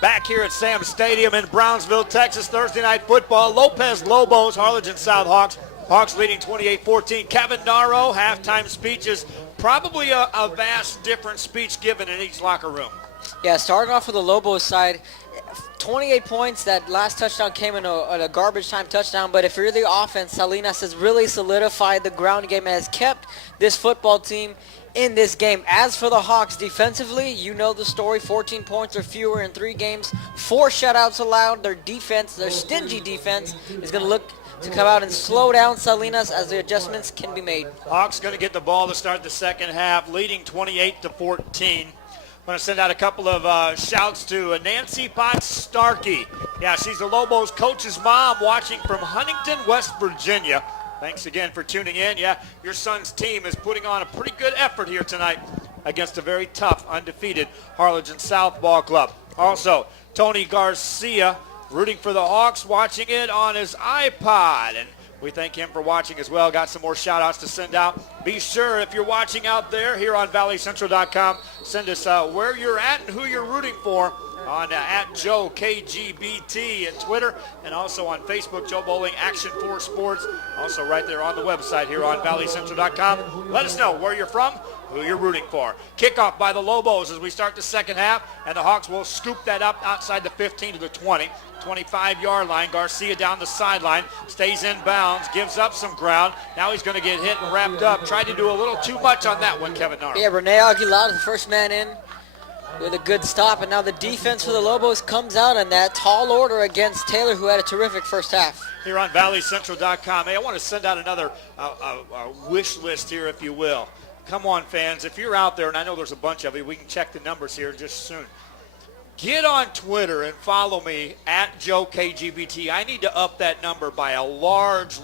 back here at Sam Stadium in Brownsville, Texas. Thursday night football. Lopez, Lobos, Harlingen South Hawks. Hawks leading 28-14. Kevin Darrow, halftime speeches. Probably a vast different speech given in each locker room. Yeah, starting off with the Lobos side, 28 points. That last touchdown came in a garbage time touchdown. But if you're the offense, Salinas has really solidified the ground game and has kept this football team in this game. As for the Hawks defensively, you know the story. 14 points or fewer in 3 games. 4 shutouts allowed. Their defense, their stingy defense, is going to look to come out and slow down Salinas as the adjustments can be made. Hawks going to get the ball to start the second half, leading 28-14. I'm going to send out a couple of shouts to Nancy Potts Starkey. Yeah, she's the Lobos coach's mom watching from Huntington, West Virginia. Thanks again for tuning in. Yeah, your son's team is putting on a pretty good effort here tonight against a very tough, undefeated Harlingen South Ball Club. Also, Tony Garcia rooting for the Hawks, watching it on his iPod. And we thank him for watching as well. Got some more shout-outs to send out. Be sure, if you're watching out there here on valleycentral.com, send us where you're at and who you're rooting for on at Joe KGBT at Twitter, and also on Facebook, Joe Bowling Action 4 Sports. Also right there on the website here on valleycentral.com. Let us know where you're from, who you're rooting for. Kickoff by the Lobos as we start the second half, and the Hawks will scoop that up outside the 15 to the 20. 25-yard line. Garcia down the sideline, stays in bounds, gives up some ground. Now he's going to get hit and wrapped up. Tried to do a little too much on that one, Kevin Naro. Yeah, Rene Aguilar, the first man in, with a good stop. And now the defense for the Lobos comes out in that tall order against Taylor, who had a terrific first half. Here on valleycentral.com. Hey, I want to send out another wish list here, if you will. Come on, fans. If you're out there, and I know there's a bunch of you, we can check the numbers here just soon. Get on Twitter and follow me at JoeKGBT. I need to up that number by a large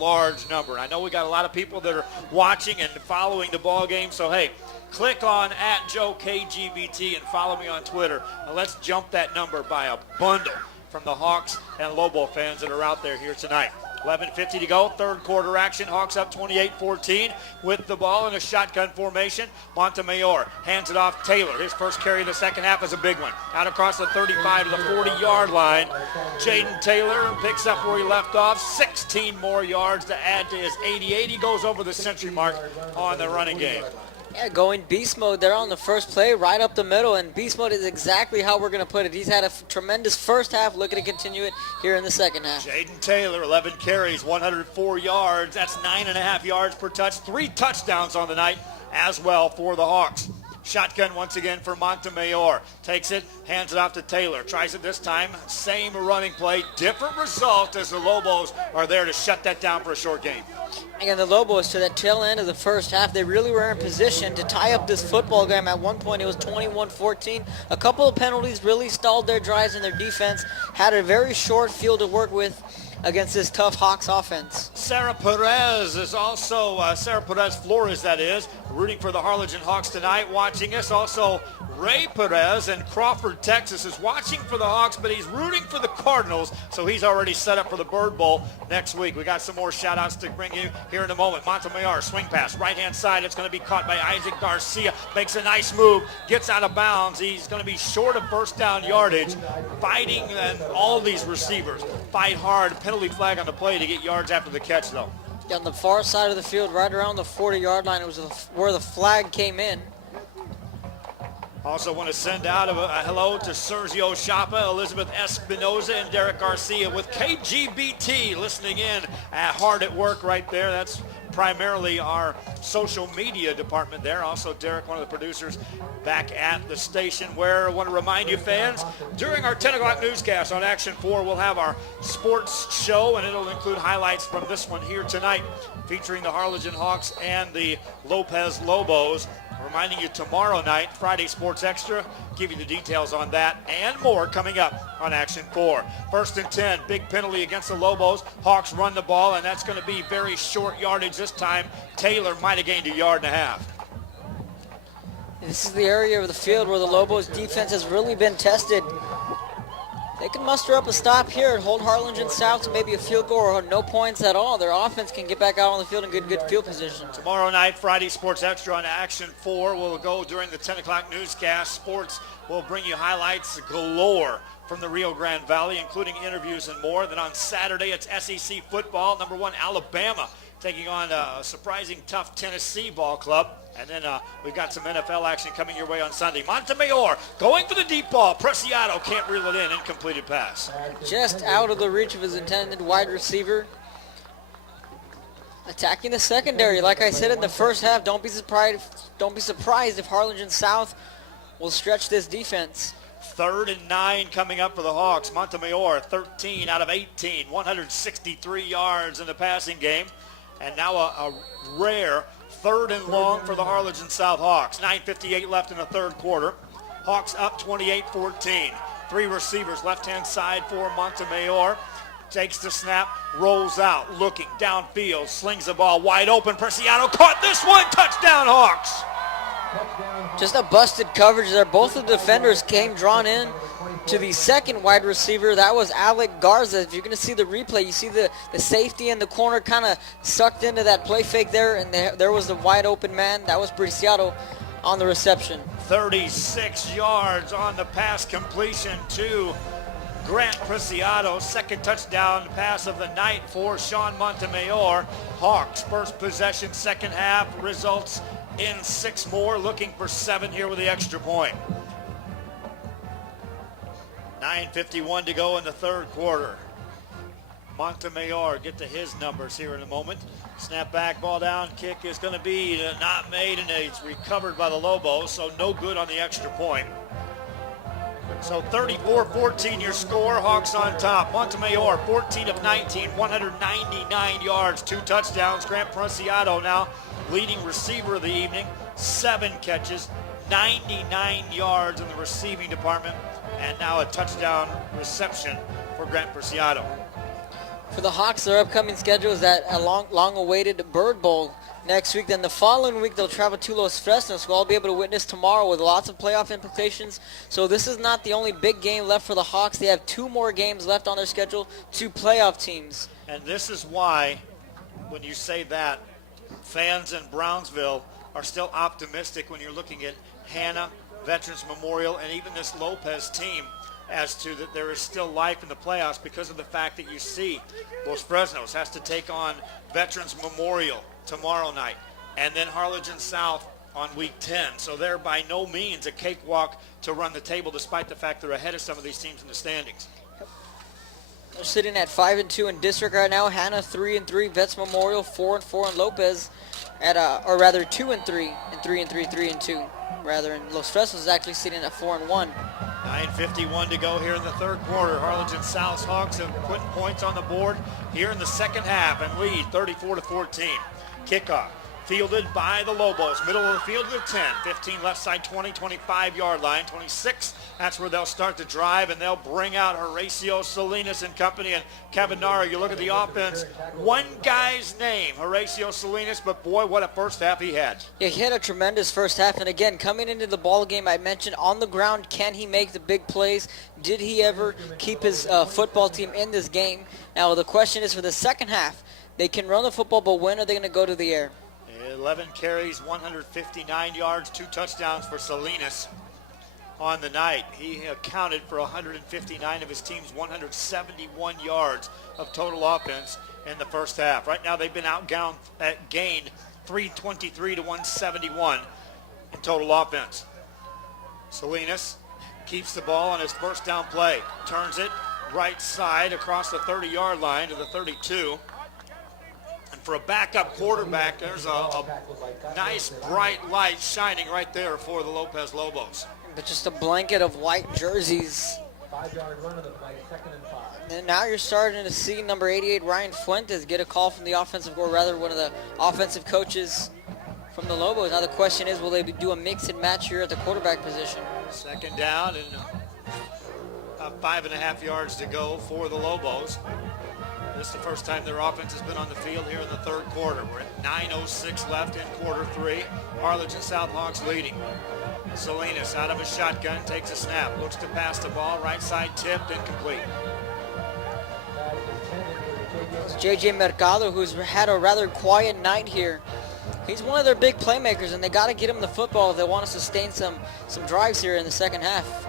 number. I know we got a lot of people that are watching and following the ball game. So, hey, click on at JoeKGBT and follow me on Twitter. And let's jump that number by a bundle from the Hawks and Lobo fans that are out there here tonight. 11:50 to go, third quarter action. Hawks up 28-14 with the ball in a shotgun formation. Montemayor hands it off Taylor. His first carry of the second half is a big one. Out across the 35 to the 40-yard line. Jaden Taylor picks up where he left off. 16 more yards to add to his 88. He goes over the century mark on the running game. Yeah, going beast mode there on the first play, right up the middle, and beast mode is exactly how we're going to put it. He's had a tremendous first half, looking to continue it here in the second half. Jaden Taylor, 11 carries, 104 yards. That's 9.5 yards per touch. 3 touchdowns on the night as well for the Hawks. Shotgun once again for Montemayor. Takes it, hands it off to Taylor. Tries it this time. Same running play. Different result as the Lobos are there to shut that down for a short game. Again, the Lobos, to that tail end of the first half, they really were in position to tie up this football game. At one point, it was 21-14. A couple of penalties really stalled their drives, and their defense had a very short field to work with against this tough Hawks offense. Sarah Perez is also, Sarah Perez Flores, that is, rooting for the Harlingen Hawks tonight, watching us. Also, Ray Perez in Crawford, Texas, is watching for the Hawks, but he's rooting for the Cardinals, so he's already set up for the Bird Bowl next week. We got some more shout-outs to bring you here in a moment. Montemayor, swing pass, right-hand side. It's going to be caught by Isaac Garcia. Makes a nice move, gets out of bounds. He's going to be short of first down yardage. Fighting all these receivers. Fight hard. Penalty flag on the play to get yards after the catch, though. On the far side of the field, right around the 40-yard line, it was where the flag came in. Also want to send out a hello to Sergio Chapa, Elizabeth Espinoza, and Derek Garcia with KGBT listening in hard at work right there. That's primarily our social media department there. Also, Derek, one of the producers, back at the station, where I want to remind you, fans, during our 10 o'clock newscast on Action 4, we'll have our sports show, and it'll include highlights from this one here tonight, featuring the Harlingen Hawks and the Lopez Lobos. Reminding you tomorrow night, Friday Sports Extra, give you the details on that and more coming up on Action 4. First and 10, big penalty against the Lobos. Hawks run the ball, and that's going to be very short yardage this time. Taylor might have gained 1.5 yards. This is the area of the field where the Lobos defense has really been tested. They can muster up a stop here and hold Harlingen South to maybe a field goal or no points at all. Their offense can get back out on the field and get good field position. Tomorrow night, Friday Sports Extra on Action 4 will go during the 10 o'clock newscast. Sports will bring you highlights galore from the Rio Grande Valley, including interviews and more. Then on Saturday, it's SEC football. Number 1, Alabama, taking on a surprising tough Tennessee ball club. And then we've got some NFL action coming your way on Sunday. Montemayor going for the deep ball. Preciado can't reel it in. Incompleted pass. Just out of the reach of his intended wide receiver. Attacking the secondary. Like I said in the first half, don't be surprised if Harlingen South will stretch this defense. 3rd and 9 coming up for the Hawks. Montemayor 13 out of 18. 163 yards in the passing game. And now a rare 3rd and long for the Harlingen South Hawks. 9:58 left in the 3rd quarter. Hawks up 28-14. 3 receivers left-hand side for Montemayor. Takes the snap, rolls out, looking downfield, slings the ball wide open. Preciado caught this one. Touchdown Hawks. Just a busted coverage there. Both of the defenders came drawn in to the second wide receiver. That was Alec Garza. If you're going to see the replay, you see the safety in the corner kind of sucked into that play fake there, and there was the wide open man. That was Preciado on the reception. 36 yards on the pass completion to Grant Preciado. 2nd touchdown pass of the night for Sean Montemayor. Hawks first possession, 2nd half, results in 6 more, looking for 7 here with the extra point. 9:51 to go in the 3rd quarter. Montemayor get to his numbers here in a moment. Snap back, ball down, kick is going to be not made, and it's recovered by the Lobos, so no good on the extra point. So 34-14 your score, Hawks on top. Montemayor 14 of 19, 199 yards, 2 touchdowns. Grant Preciado now leading receiver of the evening, 7 catches, 99 yards in the receiving department, and now a touchdown reception for Grant Preciado. For the Hawks, their upcoming schedule is that a long-awaited Bird Bowl next week. Then the following week, they'll travel to Los Fresnos. We'll all be able to witness tomorrow with lots of playoff implications. So this is not the only big game left for the Hawks. They have 2 more games left on their schedule, 2 playoff teams. And this is why, when you say that, fans in Brownsville are still optimistic when you're looking at Hannah, Veterans Memorial, and even this Lopez team, as to that there is still life in the playoffs because of the fact that you see Los Fresnos has to take on Veterans Memorial tomorrow night, and then Harlingen South on week 10. So they're by no means a cakewalk to run the table, despite the fact they're ahead of some of these teams in the standings. They're sitting at 5-2 in district right now. Hannah 3-3, Vets Memorial 4-4, and Lopez at 2-3 and 3-3, 3-2. Rather, and Los Fresnos is actually sitting at 4-1. 9:51 to go here in the 3rd quarter. Harlingen South Hawks have put points on the board here in the 2nd half and lead 34-14. Kickoff fielded by the Lobos. Middle of the field to the 10. 15 left side, 20, 25-yard line. 26, that's where they'll start the drive, and they'll bring out Horacio Salinas and company. And Cavanaro, you look at the offense, one guy's name, Horacio Salinas, but boy, what a first half he had. Yeah, he had a tremendous first half, and again, coming into the ball game, I mentioned on the ground, can he make the big plays? Did he ever keep his football team in this game? Now, the question is for the second half, they can run the football, but when are they going to go to the air? 11 carries, 159 yards, 2 touchdowns for Salinas on the night. He accounted for 159 of his team's 171 yards of total offense in the first half. Right now they've been gained 323 to 171 in total offense. Salinas keeps the ball on his first down play, turns it right side across the 30-yard line to the 32. And for a backup quarterback, there's a nice bright light shining right there for the Lopez Lobos. But just a blanket of white jerseys. 5-yard run of the play, 2nd and 5. And now you're starting to see number 88, Ryan Fuentes, get a call from the offensive, or rather one of the offensive coaches from the Lobos. Now the question is, will they do a mix and match here at the quarterback position? 2nd down and 5.5 yards to go for the Lobos. This is the first time their offense has been on the field here in the third quarter. We're at 9:06 left in quarter three. Harlingen South Hawks leading. Salinas out of a shotgun, takes a snap, looks to pass the ball, right side tipped, incomplete. It's J.J. Mercado, who's had a rather quiet night here. He's one of their big playmakers, and they got to get him the football if they want to sustain some drives here in the second half.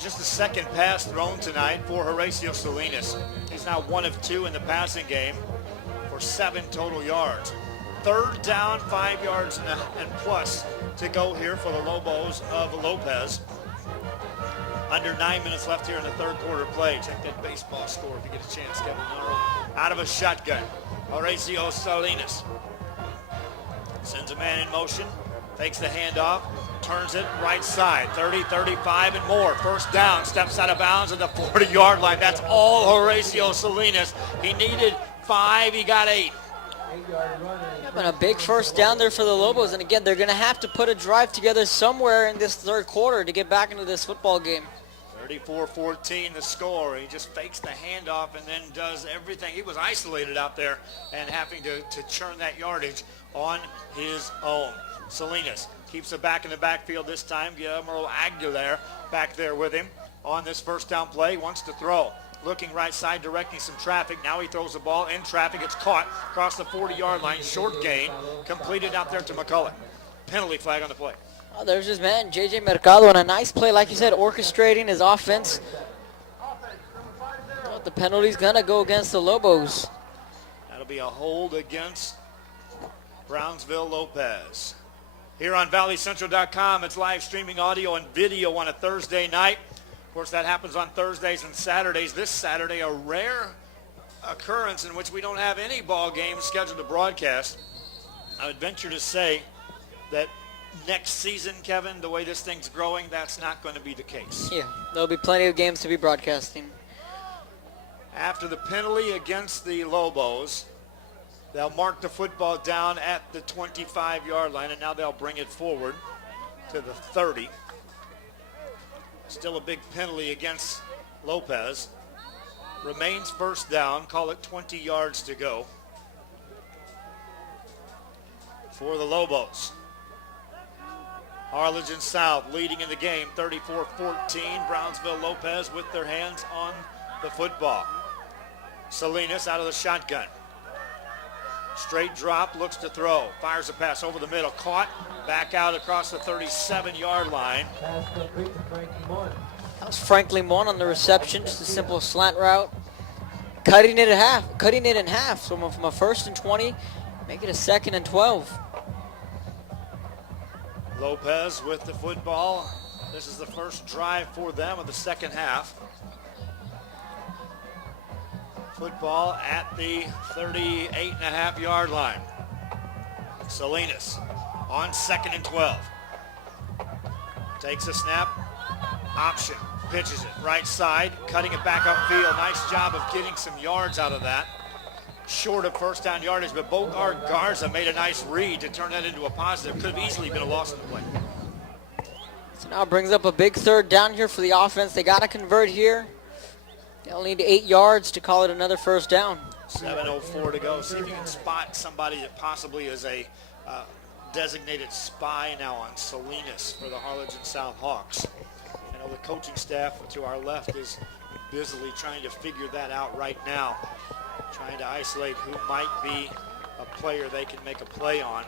Just the second pass thrown tonight for Horacio Salinas. He's now 1 of 2 in the passing game for 7 total yards. Third down, 5 yards and plus to go here for the Lobos of Lopez. Under 9 minutes left here in the third quarter play. Check that baseball score if you get a chance, Kevin Morrow. Out of a shotgun, Horacio Salinas sends a man in motion, takes the handoff, turns it right side, 30, 35 and more. First down, steps out of bounds at the 40-yard line. That's all Horacio Salinas. He needed 5, he got 8. And a big first down there for the Lobos, and again, they're going to have to put a drive together somewhere in this third quarter to get back into this football game. 34-14 the score. He just fakes the handoff and then does everything. He was isolated out there and having to churn that yardage on his own. Salinas keeps it back in the backfield this time. Guillermo Aguilar back there with him on this first down play. Wants to throw. Looking right side, directing some traffic. Now he throws the ball in traffic. It's caught across the 40-yard line. Short gain. Completed out there to McCullough. Penalty flag on the play. Oh, there's his man, J.J. Mercado, and a nice play, like you said, orchestrating his offense. But the penalty's going to go against the Lobos. That'll be a hold against Brownsville Lopez. Here on ValleyCentral.com, it's live streaming audio and video on a Thursday night. Of course, that happens on Thursdays and Saturdays. This Saturday, a rare occurrence in which we don't have any ball games scheduled to broadcast. I would venture to say that next season, Kevin, the way this thing's growing, that's not going to be the case. Yeah, there'll be plenty of games to be broadcasting. After the penalty against the Lobos, they'll mark the football down at the 25-yard line, and now they'll bring it forward to the 30. Still a big penalty against Lopez. Remains first down. Call it 20 yards to go for the Lobos. Harlingen South leading in the game, 34-14. Brownsville Lopez with their hands on the football. Salinas out of the shotgun. Straight drop, looks to throw. Fires a pass over the middle. Caught, back out across the 37-yard line. Pass complete to Frankie Munn. That was Franklin Mon on the reception, just a simple slant route. Cutting it in half. So from a 1st and 20, make it a 2nd and 12. Lopez with the football. This is the first drive for them of the second half. Football at the 38.5-yard line. Salinas on 2nd and 12. Takes a snap. Option. Pitches it right side. Cutting it back upfield. Nice job of getting some yards out of that. Short of first down yardage, but Bogart Garza made a nice read to turn that into a positive. Could have easily been a loss in the play. So now it brings up a big third down here for the offense. They got to convert here. They'll need 8 yards to call it another first down. 7:04 to go. See if you can spot somebody that possibly is a designated spy now on Salinas for the Harlingen South Hawks. I know the coaching staff to our left is busily trying to figure that out right now, trying to isolate who might be a player they can make a play on,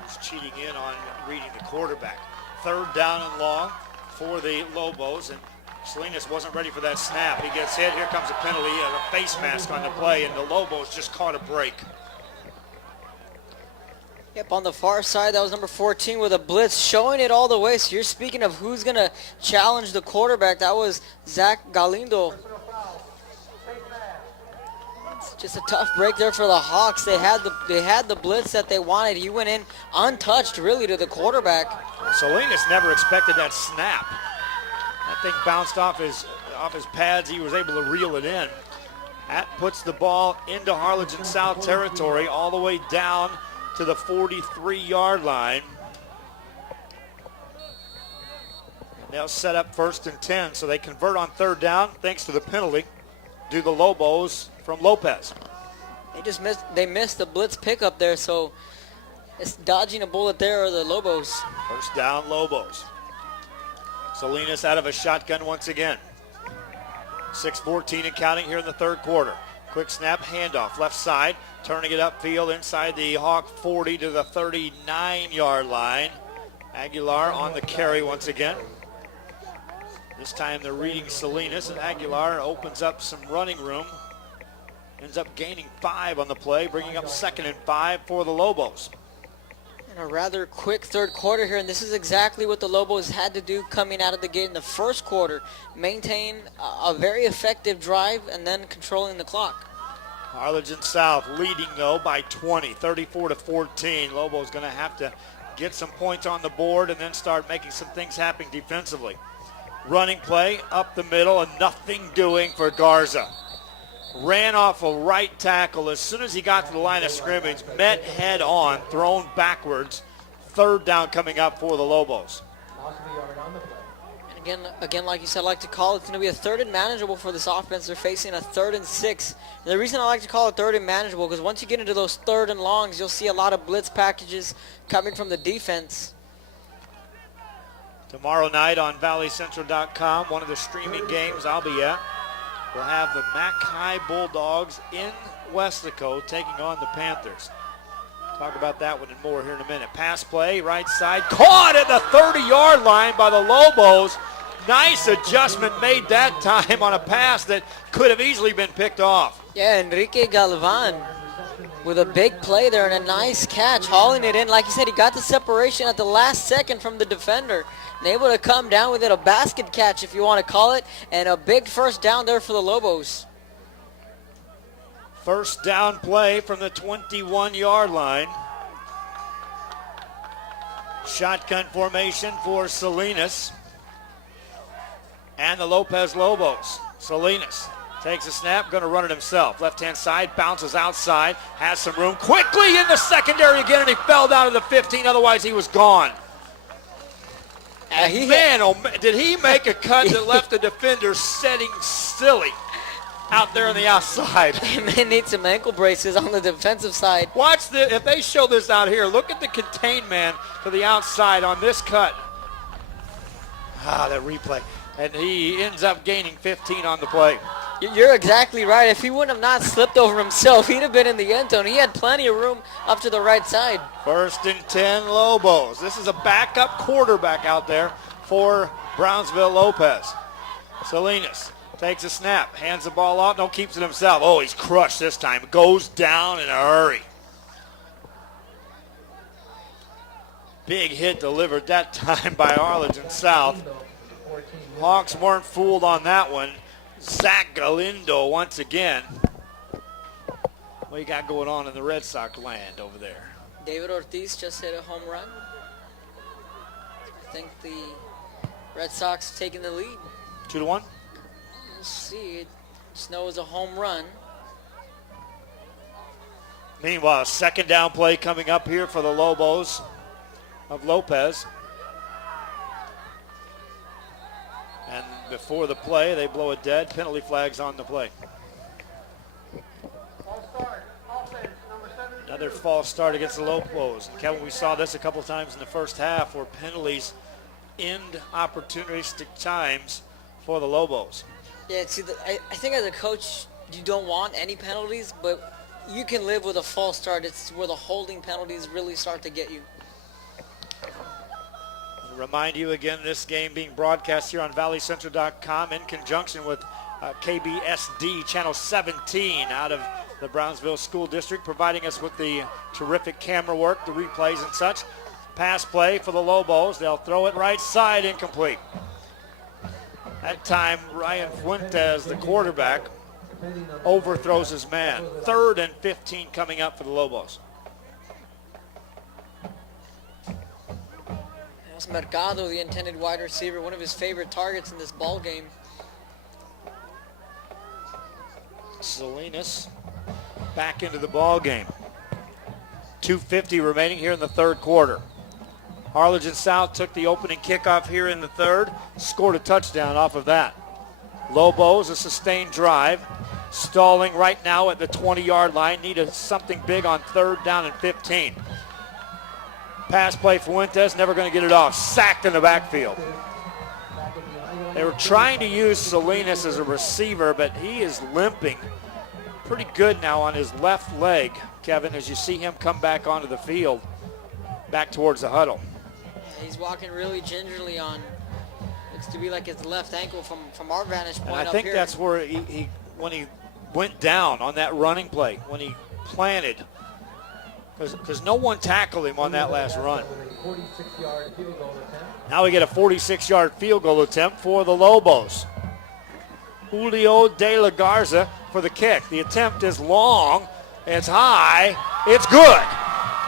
who's cheating in on reading the quarterback. Third down and long for the Lobos, and Salinas wasn't ready for that snap. He gets hit. Here comes a penalty, a face mask on the play, and the Lobos just caught a break. Yep, on the far side, that was number 14 with a blitz, showing it all the way. So you're speaking of who's going to challenge the quarterback. That was Zach Galindo. It's just a tough break there for the Hawks. They had the blitz that they wanted. He went in untouched, really, to the quarterback. Salinas never expected that snap. That thing bounced off his pads. He was able to reel it in. That puts the ball into Harlingen South territory all the way down to the 43-yard line. they'll set up 1st and 10, so they convert on 3rd down thanks to the penalty due to the Lobos from Lopez. They missed the blitz pickup there, so it's dodging a bullet there or the Lobos. 1st down, Lobos. Salinas out of a shotgun once again. 6:14 and counting here in the 3rd quarter. Quick snap, handoff, left side, turning it upfield inside the Hawk 40 to the 39-yard line. Aguilar on the carry once again. This time they're reading Salinas, and Aguilar opens up some running room. Ends up gaining 5 on the play, bringing up 2nd and 5 for the Lobos. And a rather quick 3rd quarter here, and this is exactly what the Lobos had to do coming out of the gate in the 1st quarter. Maintain a very effective drive and then controlling the clock. Harlingen South leading, though, by 20, 34-14. Lobos going to have to get some points on the board and then start making some things happen defensively. Running play up the middle, and nothing doing for Garza. Ran off a right tackle as soon as he got to the line of scrimmage, met head on, thrown backwards. 3rd down coming up for the Lobos. Loss of a yard on the play. And again, like you said, I like to call it's going to be a 3rd and manageable for this offense. They're facing a 3rd and 6. And the reason I like to call it 3rd and manageable, because once you get into those 3rd and longs, you'll see a lot of blitz packages coming from the defense. Tomorrow night on valleycentral.com, one of the streaming games I'll be at, we'll have the Mackay Bulldogs in Westico taking on the Panthers. Talk about that one and more here in a minute. Pass play, right side, caught at the 30-yard line by the Lobos. Nice adjustment made that time on a pass that could have easily been picked off. Yeah, Enrique Galvan with a big play there and a nice catch, hauling it in. Like you said, he got the separation at the last second from the defender and able to come down with it, a basket catch if you want to call it, and a big 1st down there for the Lobos. 1st down play from the 21-yard line. Shotgun formation for Salinas and the Lopez Lobos. Salinas takes a snap, going to run it himself. Left-hand side, bounces outside, has some room. Quickly in the secondary again, and he fell down to the 15. Otherwise, he was gone. Did he make a cut that left the defender sitting silly out there on the outside? He may need some ankle braces on the defensive side. Watch this. If they show this out here, look at the contained man to the outside on this cut. That replay. And he ends up gaining 15 on the play. You're exactly right. If he would have not slipped over himself, he'd have been in the end zone. He had plenty of room up to the right side. 1st and 10 Lobos. This is a backup quarterback out there for Brownsville Lopez. Salinas takes a snap, hands the ball off, no, keeps it himself. Oh, he's crushed this time. Goes down in a hurry. Big hit delivered that time by Harlingen South. Hawks weren't fooled on that one. Zach Galindo once again. What you got going on in the Red Sox land over there? David Ortiz just hit a home run. I think the Red Sox taking the lead. 2-1? We'll see. Snow is a home run. Meanwhile, a 2nd down play coming up here for the Lobos of Lopez. And before the play, they blow it dead. Penalty flags on the play. Another false start against the Lobos. And Kevin, we saw this a couple times in the 1st half where penalties end opportunistic times for the Lobos. Yeah, see, I think as a coach, you don't want any penalties, but you can live with a false start. It's where the holding penalties really start to get you. Remind you again, this game being broadcast here on valleycentral.com in conjunction with KBSD Channel 17 out of the Brownsville School District, providing us with the terrific camera work, the replays and such. Pass play for the Lobos. They'll throw it right side, incomplete. That time, Ryan Fuentes, the quarterback, overthrows his man. 3rd and 15 coming up for the Lobos. It's Mercado, the intended wide receiver, one of his favorite targets in this ball game. Salinas back into the ball game. 2:50 remaining here in the 3rd quarter. Harlingen South took the opening kickoff here in the third, scored a touchdown off of that. Lobos, a sustained drive, stalling right now at the 20-yard line. Needed something big on third down and 15. Pass play, Fuentes, never going to get it off. Sacked in the backfield. They were trying to use Salinas as a receiver, but he is limping pretty good now on his left leg, Kevin, as you see him come back onto the field, back towards the huddle. He's walking really gingerly on, looks to be like his left ankle from our vantage point. And I up think here. that's where he when he went down on that running play, when he planted, because no one tackled him on that last run. 46-yard field goal attempt. Now we get a 46-yard field goal attempt for the Lobos. Julio De La Garza for the kick. The attempt is long, it's high, it's good.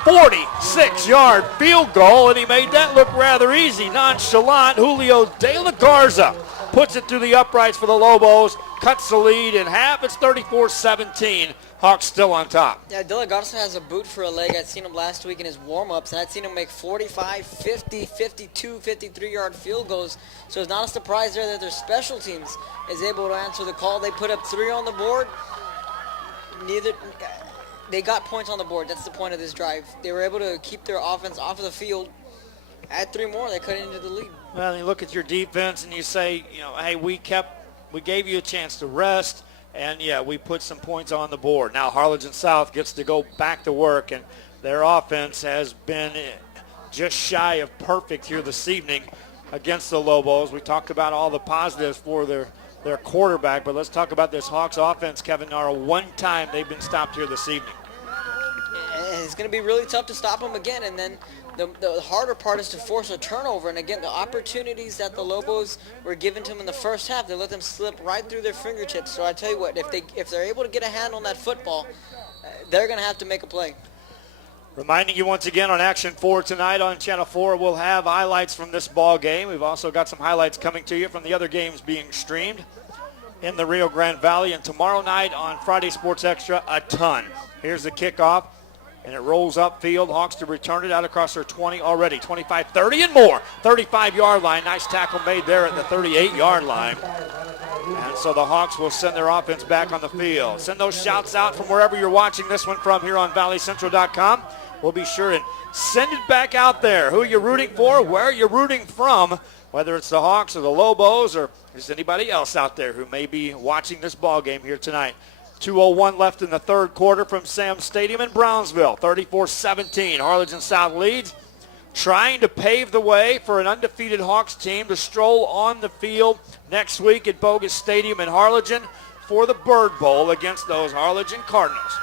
46-yard field goal, and he made that look rather easy. Nonchalant, Julio De La Garza puts it through the uprights for the Lobos, cuts the lead in half. It's 34-17. Hawks still on top. Yeah, De La Garza has a boot for a leg. I'd seen him last week in his warm-ups, and I'd seen him make 45, 50, 52, 53-yard field goals. So it's not a surprise there that their special teams is able to answer the call. They put up 3 on the board. They got points on the board. That's the point of this drive. They were able to keep their offense off of the field. Add 3 more, they cut into the lead. Well, you look at your defense and you say, hey, we gave you a chance to rest, and yeah, we put some points on the board. Now Harlingen South gets to go back to work, and their offense has been just shy of perfect here this evening against the Lobos. We talked about all the positives for their quarterback, but let's talk about this Hawks offense, Kevin Nara. One time they've been stopped here this evening. And it's going to be really tough to stop them again, and then the harder part is to force a turnover. And again, the opportunities that the Lobos were given to them in the first half, they let them slip right through their fingertips. So I tell you what, if they're able to get a hand on that football, they're going to have to make a play. Reminding you once again on Action 4 tonight on Channel 4, we'll have highlights from this ball game. We've also got some highlights coming to you from the other games being streamed in the Rio Grande Valley. And tomorrow night on Friday Sports Extra, a ton. Here's the kickoff, and it rolls upfield. Hawks to return it out across their 20 already. 25, 30 and more. 35-yard line. Nice tackle made there at the 38-yard line. And so the Hawks will send their offense back on the field. Send those shouts out from wherever you're watching this one from here on valleycentral.com. We'll be sure and send it back out there. Who you're rooting for, where you're rooting from, whether it's the Hawks or the Lobos or just anybody else out there who may be watching this ball game here tonight. 2:01 left in the third quarter from Sam Stadium in Brownsville. 34-17. Harlingen South leads, trying to pave the way for an undefeated Hawks team to stroll on the field next week at Bogus Stadium in Harlingen for the Bird Bowl against those Harlingen Cardinals.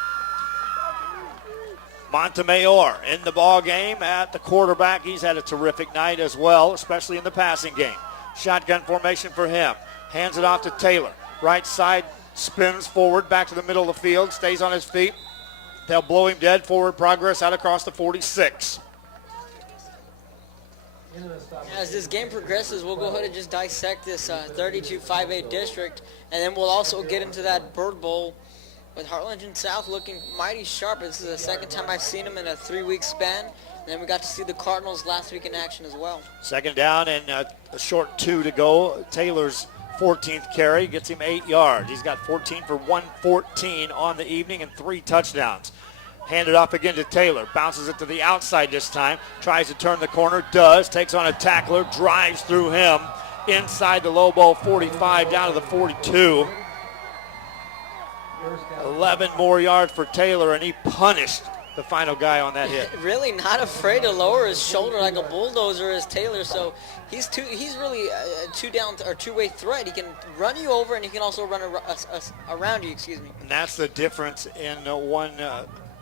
Montemayor in the ball game at the quarterback. He's had a terrific night as well, especially in the passing game. Shotgun formation for him. Hands it off to Taylor. Right side, spins forward, back to the middle of the field, stays on his feet. They'll blow him dead. Forward progress out across the 46. As this game progresses, we'll go ahead and just dissect this 32-5A district, and then we'll also get into that Bird Bowl with Harlingen South looking mighty sharp. This is the second time I've seen them in a 3-week span. And then we got to see the Cardinals last week in action as well. Second down and a short 2 to go. Taylor's 14th carry gets him 8 yards. He's got 14 for 114 on the evening and 3 touchdowns. Handed off again to Taylor. Bounces it to the outside this time. Tries to turn the corner. Does. Takes on a tackler. Drives through him. Inside the Lobo 45 down to the 42. 11 more yards for Taylor, and he punished the final guy on that hit. Really not afraid to lower his shoulder like a bulldozer as Taylor. So he's really a two-way threat. He can run you over, and he can also run around you. Excuse me. And that's the difference in one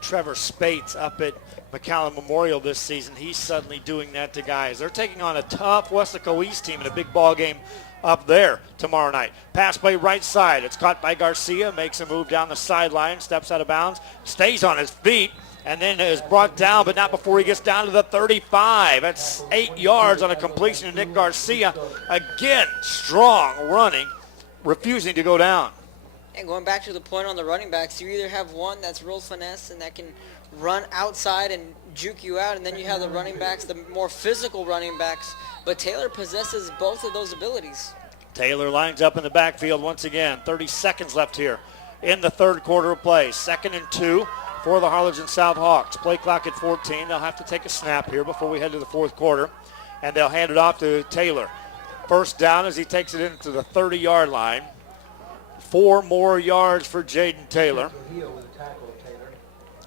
Trevor Spates up at McAllen Memorial this season. He's suddenly doing that to guys. They're taking on a tough Westaco East team in a big ball game up there tomorrow night. Pass play right side. It's caught by Garcia. Makes a move down the sideline. Steps out of bounds. Stays on his feet. And then is brought down, but not before he gets down to the 35. That's 8 yards on a completion to Nick Garcia. Again, strong running, refusing to go down. And going back to the point on the running backs, you either have one that's real finesse and that can run outside and juke you out, and then you have the running backs, the more physical running backs. But Taylor possesses both of those abilities. Taylor lines up in the backfield once again. 30 seconds left here in the third quarter of play. 2nd and 2 for the Harlingen South Hawks. Play clock at 14. They'll have to take a snap here before we head to the fourth quarter, and they'll hand it off to Taylor. First down as he takes it into the 30-yard line. 4 more yards for Jaden Taylor.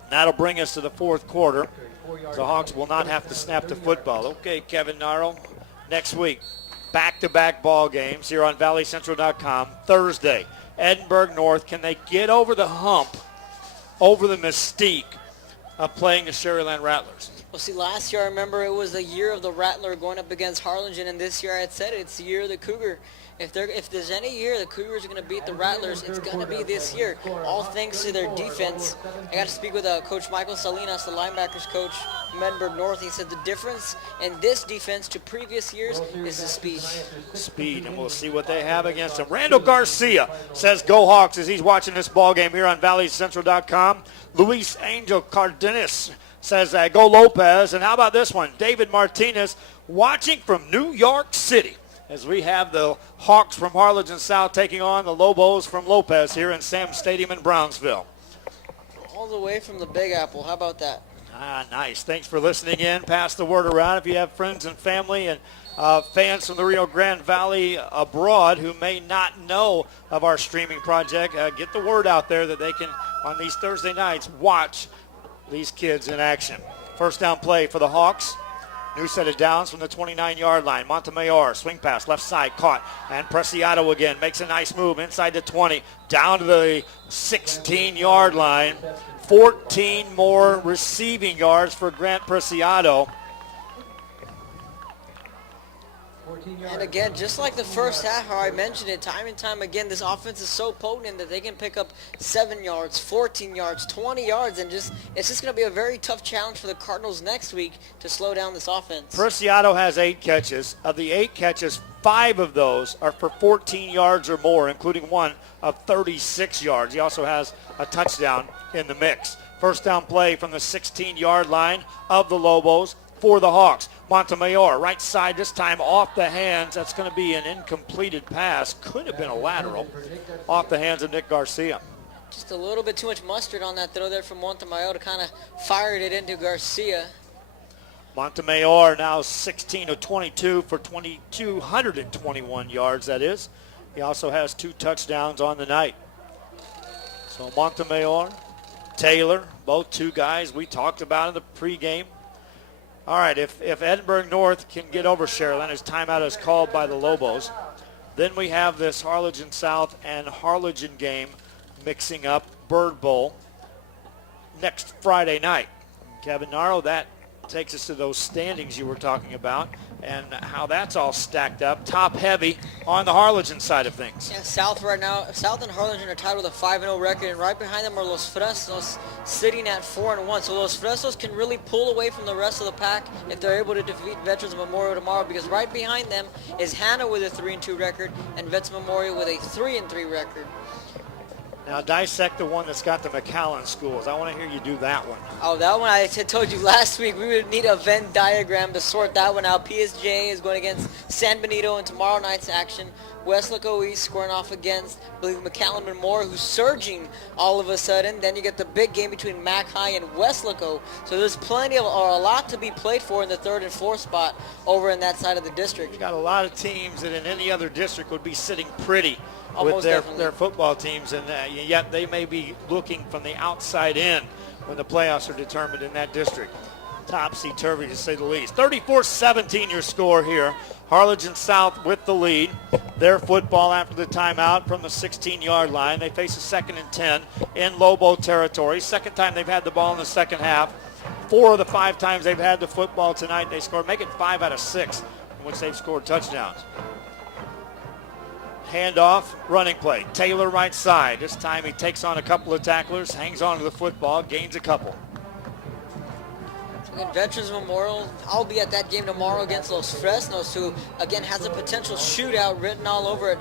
That'll bring us to the fourth quarter. The Hawks will not have to snap the football. Okay, Kevin Naro, next week, back-to-back ball games here on ValleyCentral.com. Thursday, Edinburgh North. Can they get over the hump, over the mystique of playing the Sherryland Rattlers? Well, see, last year I remember it was the year of the Rattler going up against Harlingen, and this year I had said it's the year of the Cougar. If there's any year the Cougars are going to beat the Rattlers, it's going to be this year, all thanks to their defense. I got to speak with Coach Michael Salinas, the linebackers coach from Edinburgh North. He said the difference in this defense to previous years is the speed. Speed, and we'll see what they have against them. Randall Garcia says go Hawks as he's watching this ball game here on ValleyCentral.com. Luis Angel Cardenas says go Lopez. And how about this one? David Martinez watching from New York City, as we have the Hawks from Harlingen South taking on the Lobos from Lopez here in Sam Stadium in Brownsville. All the way from the Big Apple. How about that? Nice. Thanks for listening in. Pass the word around. If you have friends and family and fans from the Rio Grande Valley abroad who may not know of our streaming project, get the word out there that they can, on these Thursday nights, watch these kids in action. First down play for the Hawks. New set of downs from the 29-yard line. Montemayor, swing pass, left side, caught. And Preciado again makes a nice move inside the 20, down to the 16-yard line. 14 more receiving yards for Grant Preciado. And again, just like the first half, how I mentioned it time and time again, this offense is so potent that they can pick up 7 yards, 14 yards, 20 yards, and it's just going to be a very tough challenge for the Cardinals next week to slow down this offense. Preciado has 8 catches. Of the 8 catches, 5 of those are for 14 yards or more, including one of 36 yards. He also has a touchdown in the mix. First down play from the 16-yard line of the Lobos for the Hawks. Montemayor, right side, this time off the hands. That's going to be an incompleted pass. Could have been a lateral off the hands of Nick Garcia. Just a little bit too much mustard on that throw there from Montemayor to kind of fired it into Garcia. Montemayor now 16 of 22 for 221 yards, that is. He also has 2 touchdowns on the night. So Montemayor, Taylor, both 2 guys we talked about in the pregame. All right, if Edinburgh North can get over Sherryland, his timeout is called by the Lobos. Then we have this Harlingen South and Harlingen game mixing up, Bird Bowl, next Friday night. Kevin Naro, that takes us to those standings you were talking about and how that's all stacked up, top heavy on the Harlingen side of things. Yeah, South right now, South and Harlingen are tied with a 5-0 record, and right behind them are Los Fresnos sitting at 4-1. So Los Fresnos can really pull away from the rest of the pack if they're able to defeat Veterans Memorial tomorrow, because right behind them is Hannah with a 3-2 record and Vets Memorial with a 3-3 record. Now dissect the one that's got the McAllen schools. I want to hear you do that one. Oh, that one I told you last week we would need a Venn diagram to sort that one out. PSJ is going against San Benito in tomorrow night's action. Westlaco East squaring off against, I believe, McAllen Memorial, who's surging all of a sudden. Then you get the big game between Mac High and Westlaco. So there's plenty of, or a lot to be played for in the 3rd and 4th spot over in that side of the district. You got a lot of teams that in any other district would be sitting pretty Almost with their football teams, and yet they may be looking from the outside in when the playoffs are determined in that district. Topsy-turvy, to say the least. 34-17 your score here. Harlingen South with the lead. Their football after the timeout from the 16-yard line. They face a 2nd and 10 in Lobo territory. Second time they've had the ball in the second half. 4 of the 5 times they've had the football tonight, they scored. Make it 5 out of 6 in which they've scored touchdowns. Handoff, running play. Taylor right side. This time he takes on a couple of tacklers, hangs on to the football, gains a couple. Again, Veterans Memorial, I'll be at that game tomorrow against Los Fresnos, who, again, has a potential shootout written all over it.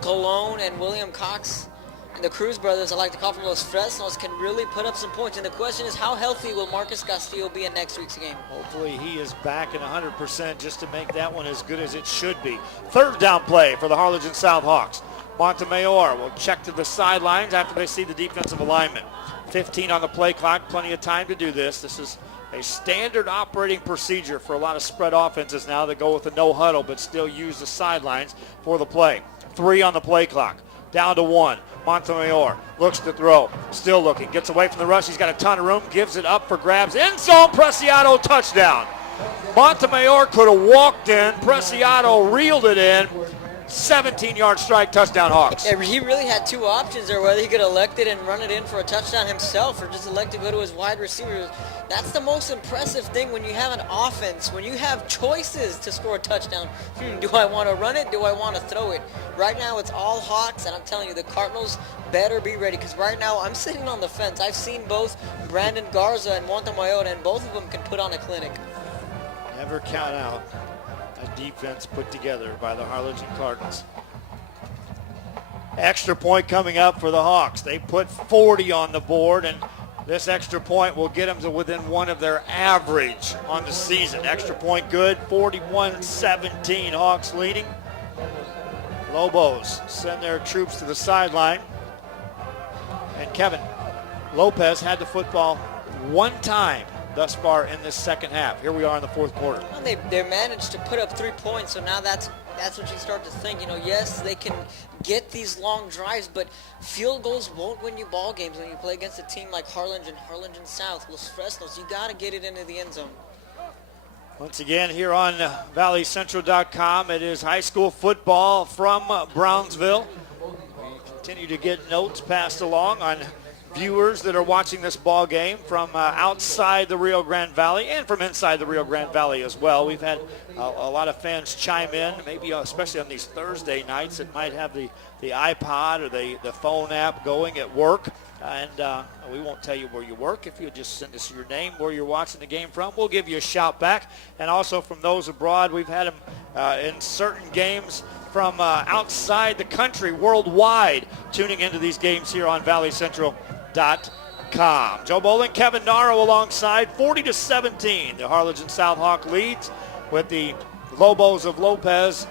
Cologne and William Cox And the Cruz brothers, I like to call from Los Fresnos, can really put up some points. And the question is, how healthy will Marcus Castillo be in next week's game? Hopefully he is back at 100% just to make that one as good as it should be. Third down play for the Harlingen South Hawks. Montemayor will check to the sidelines after they see the defensive alignment. 15 on the play clock, plenty of time to do this. This is a standard operating procedure for a lot of spread offenses now that go with a no huddle but still use the sidelines for the play. 3 on the play clock, down to 1. Montemayor looks to throw, still looking, gets away from the rush. He's got a ton of room, gives it up for grabs. End zone, Preciado, touchdown. Montemayor could have walked in. Preciado reeled it in. 17-yard strike, touchdown Hawks. Yeah, he really had two options there, whether he could elect it and run it in for a touchdown himself or just elect to go to his wide receiver. That's the most impressive thing when you have an offense, when you have choices to score a touchdown. Do I want to run it? Do I want to throw it? Right now it's all Hawks, and I'm telling you, the Cardinals better be ready because right now I'm sitting on the fence. I've seen both Brandon Garza and Montemayor, and both of them can put on a clinic. Never count out a defense put together by the Harlingen Cardinals. Extra point coming up for the Hawks. They put 40 on the board, and this extra point will get them to within one of their average on the season. Extra point good, 41-17, Hawks leading. Lobos send their troops to the sideline. And Kevin, Lopez had the football one time thus far in this second half. Here we are in the fourth quarter. Well, they managed to put up 3 points, so now that's what you start to think. You know, yes, they can get these long drives, but field goals won't win you ball games when you play against a team like Harlingen South, Los Fresnos. You got to get it into the end zone. Once again, here on ValleyCentral.com, it is high school football from Brownsville. We continue to get notes passed along on viewers that are watching this ball game from outside the Rio Grande Valley and from inside the Rio Grande Valley as well. We've had a lot of fans chime in, maybe especially on these Thursday nights that might have the iPod or the phone app going at work. And we won't tell you where you work. If you just send us your name, where you're watching the game from, we'll give you a shout back. And also from those abroad, we've had them in certain games from outside the country, worldwide, tuning into these games here on ValleyCentral.com. Joe Bolin, Kevin Naro alongside, 40-17. The Harlingen South Hawk leads with the Lobos of Lopez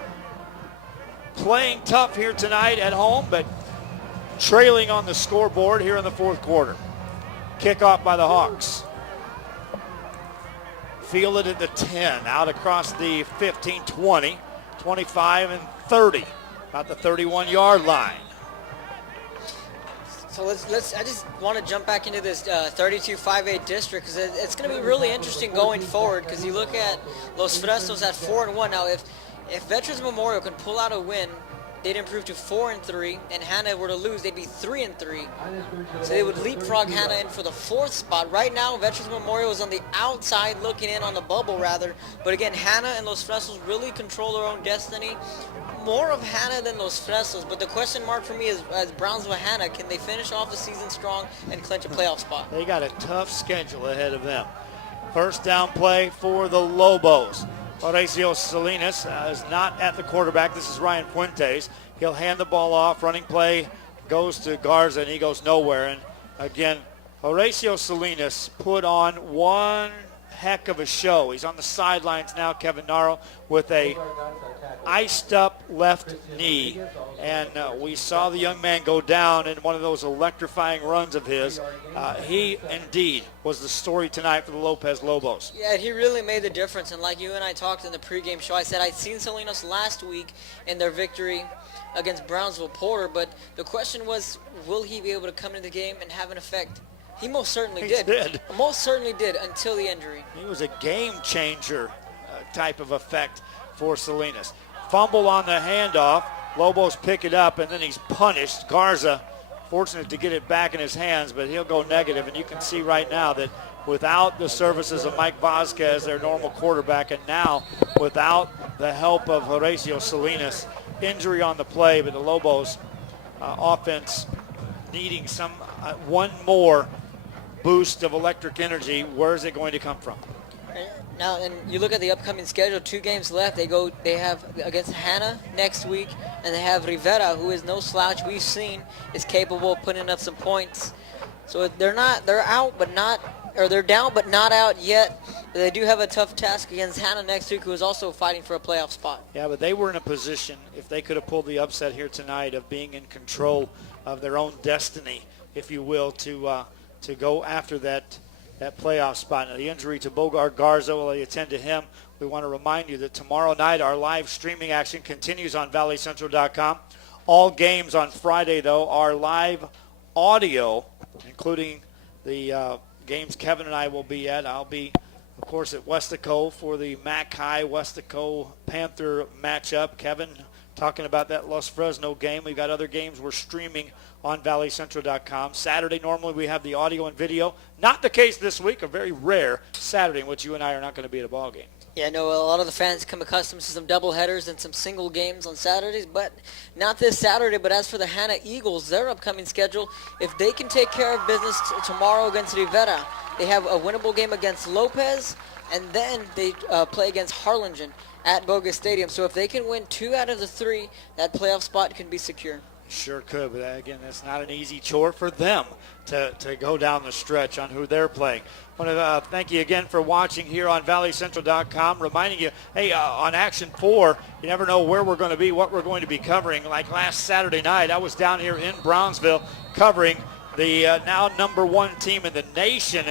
playing tough here tonight at home, but trailing on the scoreboard here in the fourth quarter. Kickoff by the Hawks. Fielded at the 10, out across the 15, 20, 25, and 30, about the 31-yard line. So I just want to jump back into this 32-5A district because it's going to be really interesting going forward because you look at Los Fresnos at 4-1. Now, if Veterans Memorial can pull out a win, they'd improve to 4-3, and Hannah were to lose, they'd be 3-3. So they would leapfrog Hannah in for the fourth spot. Right now, Veterans Memorial is on the outside looking in on the bubble, rather. But again, Hannah and Los Fresnos really control their own destiny. More of Hannah than Los Fresnos, but the question mark for me is, as Brownsville Hannah, can they finish off the season strong and clinch a playoff spot? They got a tough schedule ahead of them. First down play for the Lobos. Horacio Salinas is not at the quarterback. This is Ryan Fuentes. He'll hand the ball off. Running play goes to Garza, and he goes nowhere. And again, Horacio Salinas put on one heck of a show. He's on the sidelines now, Kevin Naro, with a iced up left knee. And we saw the young man go down in one of those electrifying runs of his. He indeed was the story tonight for the Lopez Lobos. Yeah, he really made the difference. And like you and I talked in the pregame show, I said I'd seen Salinas last week in their victory against Brownsville Porter, but the question was, will he be able to come into the game and have an effect? He most certainly did. Most certainly did until the injury. He was a game changer type of effect for Salinas. Fumble on the handoff. Lobos pick it up, and then he's punished. Garza, fortunate to get it back in his hands, but he'll go negative. And you can see right now that without the services of Mike Vasquez, their normal quarterback, and now without the help of Horacio Salinas, injury on the play, but the Lobos offense needing one more boost of electric energy. Where is it going to come from? Now, and you look at the upcoming schedule, 2 games left. They have against Hannah next week, and they have Rivera, who is no slouch. We've seen is capable of putting up some points. So they're out, but not, or they're down, but not out yet. But they do have a tough task against Hannah next week, who is also fighting for a playoff spot. Yeah, but they were in a position, if they could have pulled the upset here tonight, of being in control of their own destiny, if you will, to go after that playoff spot. Now, the injury to Bogart Garza, will they attend to him? We want to remind you that tomorrow night our live streaming action continues on valleycentral.com. All games on Friday, though, are live audio, including the games Kevin and I will be at. I'll be, of course, at Westaco for the Mac High Westaco Panther matchup. Kevin talking about that Los Fresno game. We've got other games we're streaming on valleycentral.com. Saturday, normally we have the audio and video. Not the case this week, a very rare Saturday in which you and I are not going to be at a ball game. Yeah, no, a lot of the fans come accustomed to some double headers and some single games on Saturdays, but not this Saturday. But as for the Hannah Eagles, their upcoming schedule, if they can take care of business tomorrow against Rivera, they have a winnable game against Lopez, and then they play against Harlingen at Bogus Stadium. So if they can win 2 out of the 3, that playoff spot can be secure. Sure could, but again, that's not an easy chore for them to go down the stretch on who they're playing. I want to thank you again for watching here on valleycentral.com, reminding you, hey, on Action 4, you never know where we're going to be, what we're going to be covering. Like last Saturday night, I was down here in Brownsville covering the now #1 team in the nation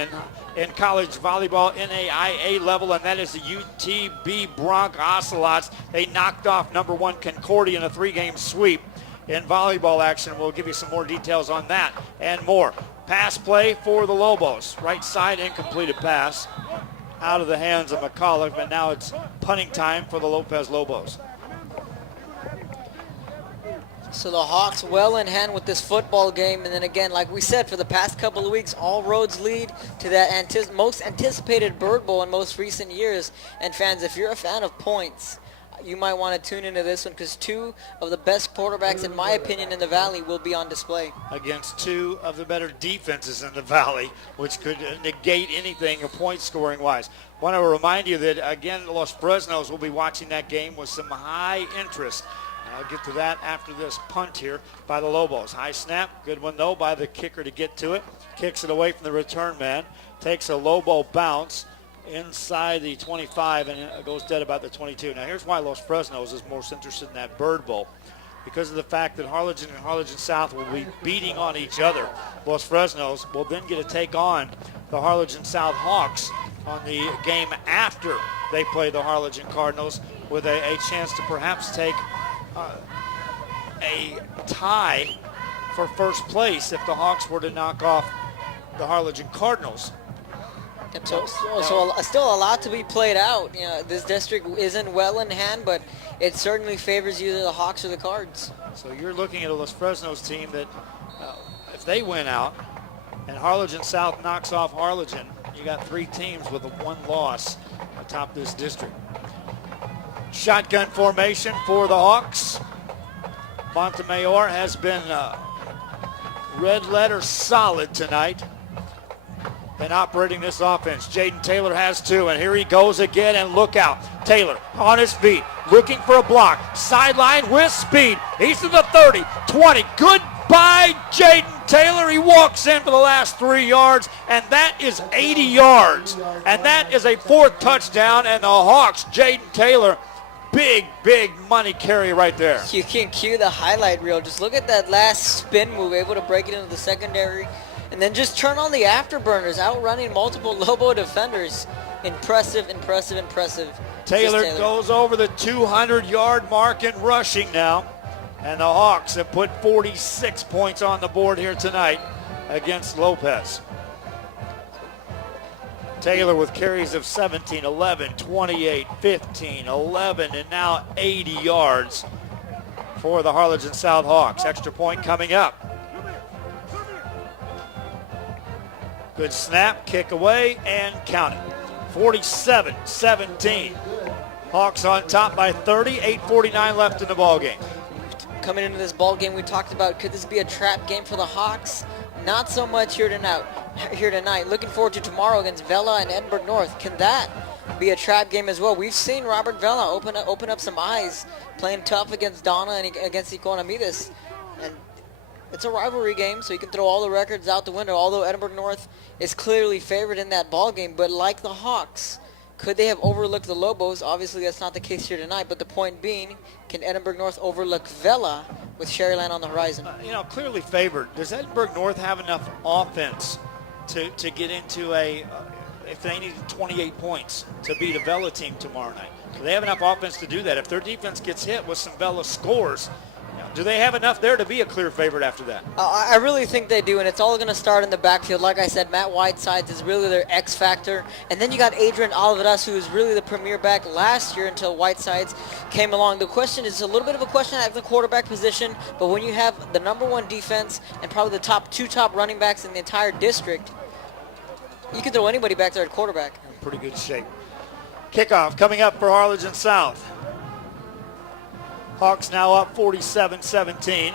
in college volleyball NAIA level, and that is the UTB Bronc Ocelots. They knocked off #1 Concordia in a 3-game sweep in volleyball action. We'll give you some more details on that and more. Pass play for the Lobos. Right side incompleted pass out of the hands of McCullough, but now it's punting time for the Lopez Lobos. So the Hawks well in hand with this football game. And then again, like we said, for the past couple of weeks, all roads lead to that most anticipated Bird Bowl in most recent years. And fans, if you're a fan of points, you might want to tune into this one, because 2 of the best quarterbacks, in my opinion, in the Valley will be on display. Against 2 of the better defenses in the Valley, which could negate anything point scoring wise. I want to remind you that, again, Los Fresnos will be watching that game with some high interest. I'll get to that after this punt here by the Lobos. High snap, good one though by the kicker to get to it. Kicks it away from the return man. Takes a Lobo bounce inside the 25 and it goes dead about the 22. Now here's why Los Fresnos is most interested in that Bird Bowl. Because of the fact that Harlingen and Harlingen South will be beating on each other. Los Fresnos will then get to take on the Harlingen South Hawks on the game after they play the Harlingen Cardinals, with a chance to perhaps take a tie for first place if the Hawks were to knock off the Harlingen Cardinals. So still a lot to be played out. You know, this district isn't well in hand, but it certainly favors either the Hawks or the Cards. So you're looking at a Los Fresnos team that, if they win out and Harlingen South knocks off Harlingen, you got 3 teams with a 1 loss atop this district. Shotgun formation for the Hawks. Montemayor has been red letter solid tonight in operating this offense. Jaden Taylor has 2, and here he goes again, and look out. Taylor on his feet, looking for a block. Sideline with speed. He's to the 30, 20. Goodbye, Jaden Taylor. He walks in for the last 3 yards, and that is 80 yards. And that is a 4th touchdown, and the Hawks, Jaden Taylor, big money carry right there. You can cue the highlight reel. Just look at that last spin move, able to break it into the secondary, and then just turn on the afterburners, outrunning multiple Lobo defenders. Impressive. Taylor goes over the 200-yard mark in rushing now, and the Hawks have put 46 points on the board here tonight against Lopez. Taylor with carries of 17, 11, 28, 15, 11, and now 80 yards for the Harlingen South Hawks. Extra point coming up. Good snap, kick away, and count it. 47-17. Hawks on top by 30, 8:49 left in the ball game. Coming into this ball game, we talked about, could this be a trap game for the Hawks? Not so much here tonight. Looking forward to tomorrow against Vela and Edinburgh North. Can that be a trap game as well. We've seen Robert Vela open up some eyes, playing tough against Donna and against Economides. And it's a rivalry game, so you can throw all the records out the window, although Edinburgh North is clearly favored in that ball game. But like the Hawks, could they have overlooked the Lobos? Obviously, that's not the case here tonight, but the point being, can Edinburgh North overlook Vela with Sherryland on the horizon? Clearly favored. Does Edinburgh North have enough offense to get into if they needed 28 points to beat a Vela team tomorrow night? Do they have enough offense to do that? If their defense gets hit with some Vela scores, do they have enough there to be a clear favorite after that? I really think they do, and it's all going to start in the backfield. Like I said, Matt Whitesides is really their X factor. And then you got Adrian Alvarez, who was really the premier back last year until Whitesides came along. The question is a little bit of a question at the quarterback position, but when you have the number one defense and probably the two top running backs in the entire district, you can throw anybody back there at quarterback. In pretty good shape. Kickoff coming up for Harlingen South. Hawks now up 47-17.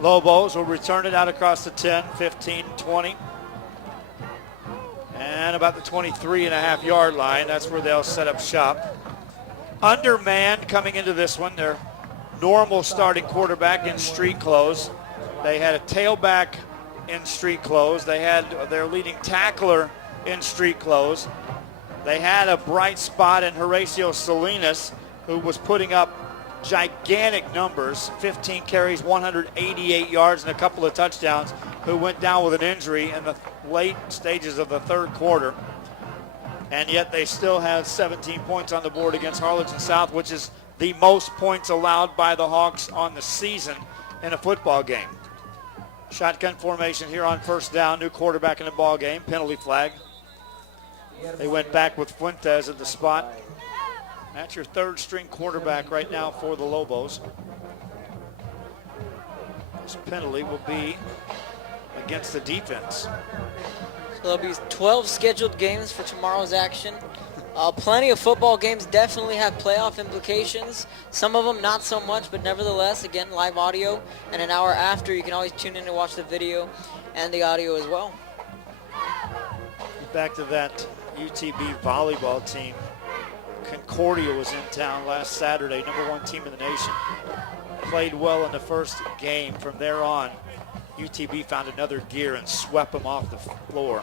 Lobos will return it out across the 10, 15, 20. And about the 23.5-yard line. That's where they'll set up shop. Undermanned coming into this one. Their normal starting quarterback in street clothes. They had a tailback in street clothes. They had their leading tackler in street clothes. They had a bright spot in Horacio Salinas, who was putting up gigantic numbers, 15 carries, 188 yards, and a couple of touchdowns, who went down with an injury in the late stages of the third quarter. And yet they still have 17 points on the board against Harlingen South, which is the most points allowed by the Hawks on the season in a football game. Shotgun formation here on first down. New quarterback in the ball game. Penalty flag. They went back with Fuentes at the spot. That's your third string quarterback right now for the Lobos. This penalty will be against the defense. So there'll be 12 scheduled games for tomorrow's action. Plenty of football games definitely have playoff implications. Some of them not so much, but nevertheless, again, live audio. And an hour after, you can always tune in and watch the video and the audio as well. Back to that UTB volleyball team. Concordia was in town last Saturday, number one team in the nation. Played well in the first game. From there on, UTB found another gear and swept them off the floor.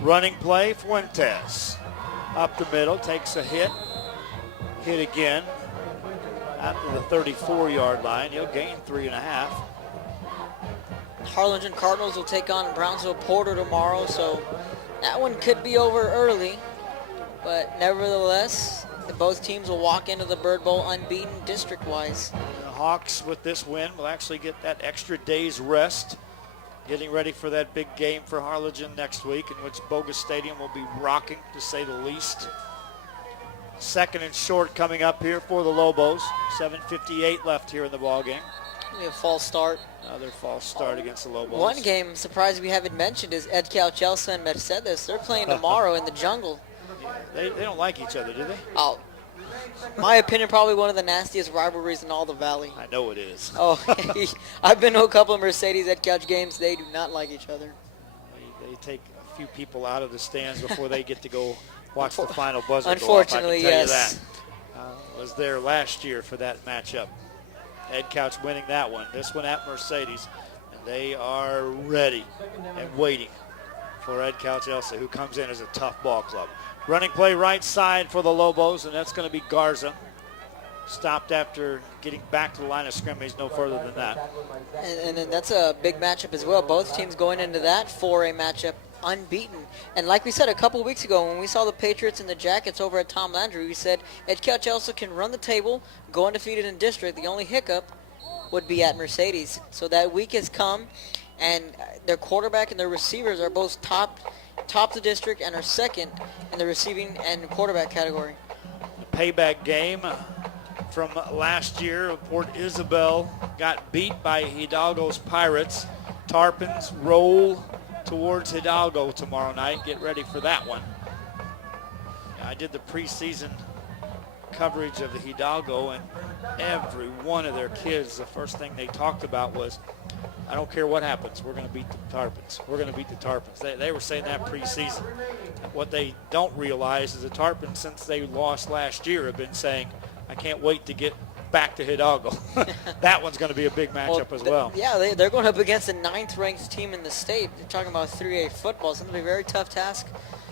Running play, Fuentes. Up the middle, takes a hit. Hit again. After the 34-yard line, he'll gain 3.5. Harlingen Cardinals will take on Brownsville Porter tomorrow, so that one could be over early. But nevertheless, both teams will walk into the Bird Bowl unbeaten district-wise. The Hawks, with this win, will actually get that extra day's rest, getting ready for that big game for Harlingen next week, in which Bogus Stadium will be rocking, to say the least. Second and short coming up here for the Lobos. 7:58 left here in the ball game. A false start. Another false start against the Lobos. One game, I'm surprised we haven't mentioned, is Edcal Chelsea and Mercedes. They're playing tomorrow in the jungle. They don't like each other, do they? Oh, my opinion, probably one of the nastiest rivalries in all the valley. I know it is. Oh, I've been to a couple of Mercedes at Couch games. They do not like each other. They take a few people out of the stands before they get to go watch the final buzzer Unfortunately, go off. I can tell yes. you that. Was there last year for that matchup. Ed Couch winning that one. This one at Mercedes. And they are ready and waiting for Ed Couch Elsa, who comes in as a tough ball club. Running play right side for the Lobos, and that's going to be Garza. Stopped after getting back to the line of scrimmage, no further than that. And that's a big matchup as well. Both teams going into that for a matchup unbeaten. And like we said a couple of weeks ago, when we saw the Patriots and the Jackets over at Tom Landry, we said Ed Couch Elsa can run the table, go undefeated in district. The only hiccup would be at Mercedes. So that week has come, and their quarterback and their receivers are both top the district and are second in the receiving and quarterback category. The payback game from last year, Port Isabel got beat by Hidalgo's Pirates. Tarpons roll towards Hidalgo tomorrow night. Get ready for that one. I did the preseason coverage of the Hidalgo, and every one of their kids, the first thing they talked about was I don't care what happens. We're going to beat the Tarpons. We're going to beat the Tarpons. They were saying that preseason. What they don't realize is the Tarpons, since they lost last year, have been saying, I can't wait to get back to Hidalgo. That one's going to be a big matchup as well. Yeah, they're going up against the 9th-ranked team in the state. They're talking about 3A football. It's going to be a very tough task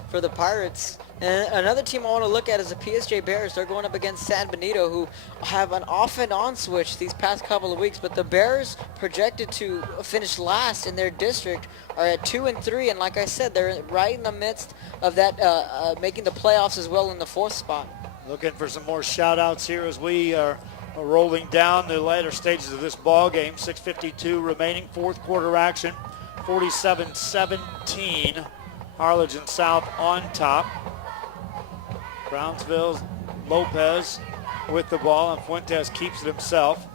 for the Pirates. And another team I want to look at is the PSJ Bears. They're going up against San Benito, who have an off and on switch these past couple of weeks. But the Bears, projected to finish last in their district, are at 2-3. And like I said, they're right in the midst of that, making the playoffs as well in the 4th spot. Looking for some more shout-outs here as we are rolling down the later stages of this ball game. 6:52 remaining, 4th quarter action. 47-17. Harlingen South on top. Brownsville's Lopez with the ball, and Fuentes keeps it himself.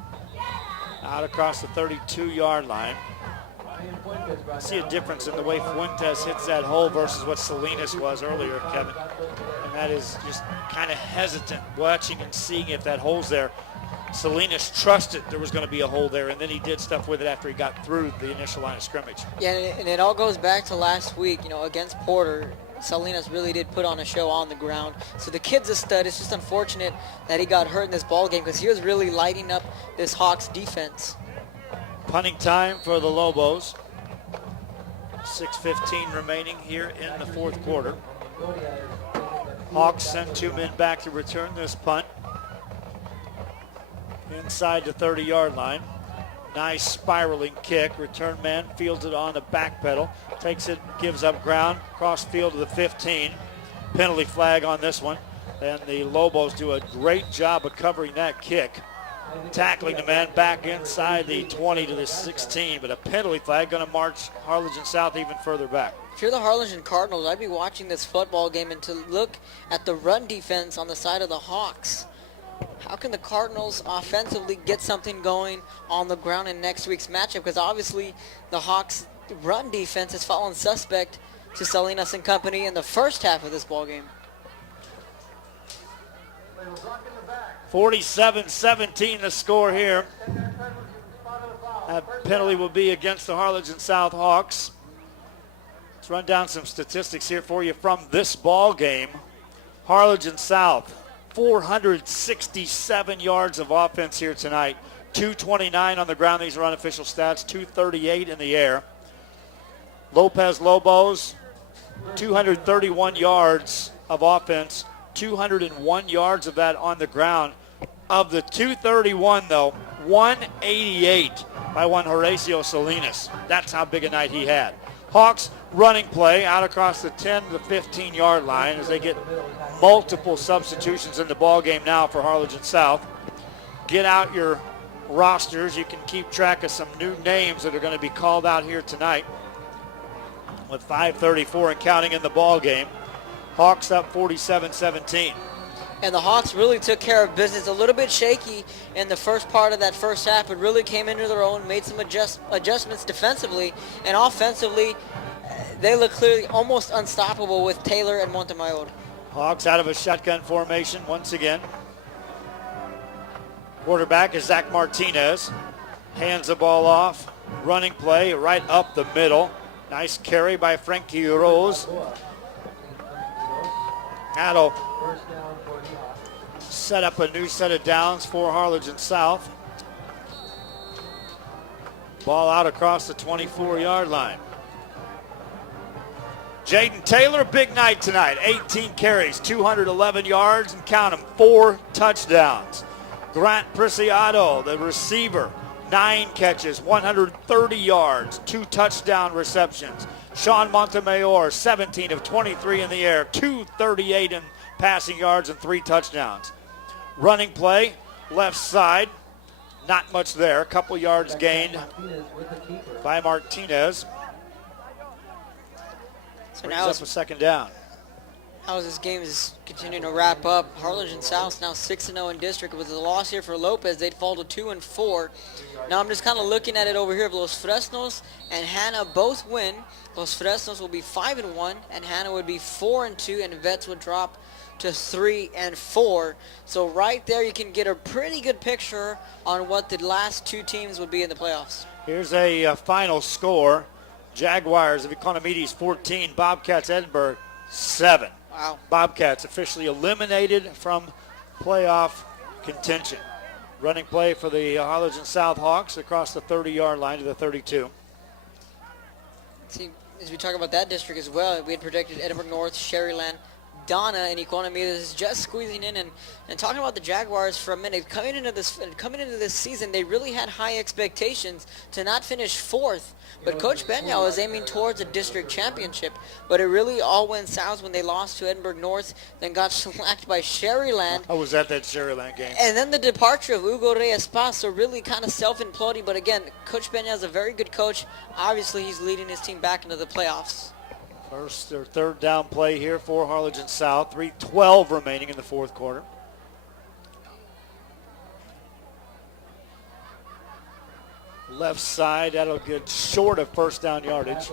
Out across the 32-yard line. I see a difference in the way Fuentes hits that hole versus what Salinas was earlier, Kevin. And that is just kind of hesitant, watching and seeing if that hole's there. Salinas trusted there was going to be a hole there, and then he did stuff with it after he got through the initial line of scrimmage. Yeah, and it all goes back to last week, against Porter. Salinas really did put on a show on the ground. So the kid's a stud. It's just unfortunate that he got hurt in this ball game because he was really lighting up this Hawks defense. Punting time for the Lobos. 6:15 remaining here in the 4th quarter. Hawks send 2 men back to return this punt. Inside the 30-yard line. Nice spiraling kick. Return man fields it on the back pedal. Takes it, gives up ground. Cross field to the 15. Penalty flag on this one. And the Lobos do a great job of covering that kick. Tackling the man back inside the 20 to the 16. But a penalty flag going to march Harlingen South even further back. If you're the Harlingen Cardinals, I'd be watching this football game and to look at the run defense on the side of the Hawks. How can the Cardinals offensively get something going on the ground in next week's matchup? Because obviously the Hawks' run defense has fallen suspect to Salinas and company in the first half of this ball game. 47-17 the score here. That penalty will be against the Harlingen South Hawks. Let's run down some statistics here for you from this ball game. Harlingen South, 467 yards of offense here tonight. 229 on the ground. These are unofficial stats. 238 in the air. Lopez Lobos, 231 yards of offense. 201 yards of that on the ground. Of the 231, though, 188 by one Horacio Salinas. That's how big a night he had. Hawks running play out across the 10 to the 15-yard line as they get multiple substitutions in the ball game now for Harlingen South. Get out your rosters. You can keep track of some new names that are going to be called out here tonight with 5:34 and counting in the ball game. Hawks up 47-17. And the Hawks really took care of business. A little bit shaky in the first part of that first half, but really came into their own, made some adjustments defensively, and offensively, they look clearly almost unstoppable with Taylor and Montemayor. Hawks out of a shotgun formation once again. Quarterback is Zach Martinez. Hands the ball off. Running play right up the middle. Nice carry by Frankie Rose. That'll set up a new set of downs for Harlingen South. Ball out across the 24-yard line. Jaden Taylor, big night tonight. 18 carries, 211 yards, and count them, 4 touchdowns. Grant Preciado, the receiver, 9 catches, 130 yards, 2 touchdown receptions. Sean Montemayor, 17 of 23 in the air, 238 in passing yards and 3 touchdowns. Running play, left side, not much there. A couple yards gained by Martinez. So Brings now up a second down. How this game is continuing to wrap up. Harlingen South now 6-0 in district. With a loss here for Lopez, they'd fall to 2-4. Now I'm just kind of looking at it over here. If Los Fresnos and Hanna both win, Los Fresnos will be 5-1, and Hanna would be 4-2, and Vets would drop to 3-4. So right there, you can get a pretty good picture on what the last two teams would be in the playoffs. Here's a final score. Jaguars of Economides 14, Bobcats Edinburgh 7. Wow. Bobcats officially eliminated from playoff contention. Running play for the Harlingen South Hawks across the 30-yard line to the 32. See, as we talk about that district as well, we had predicted Edinburgh North, Sherryland, Donna, and Economides is just squeezing in. And talking about the Jaguars for a minute, coming into this season, they really had high expectations to not finish fourth. But Coach Benya was aiming towards a district championship. But it really all went south when they lost to Edinburgh North, then got shellacked by Sherryland. I was at that Sherryland game. And then the departure of Hugo Reyes Paz, so really kind of self-imploding. But again, Coach Benya is a very good coach. Obviously, he's leading his team back into the playoffs. First or third down play here for Harlingen South. 3:12 remaining in the fourth quarter. Left side, that'll get short of first down yardage.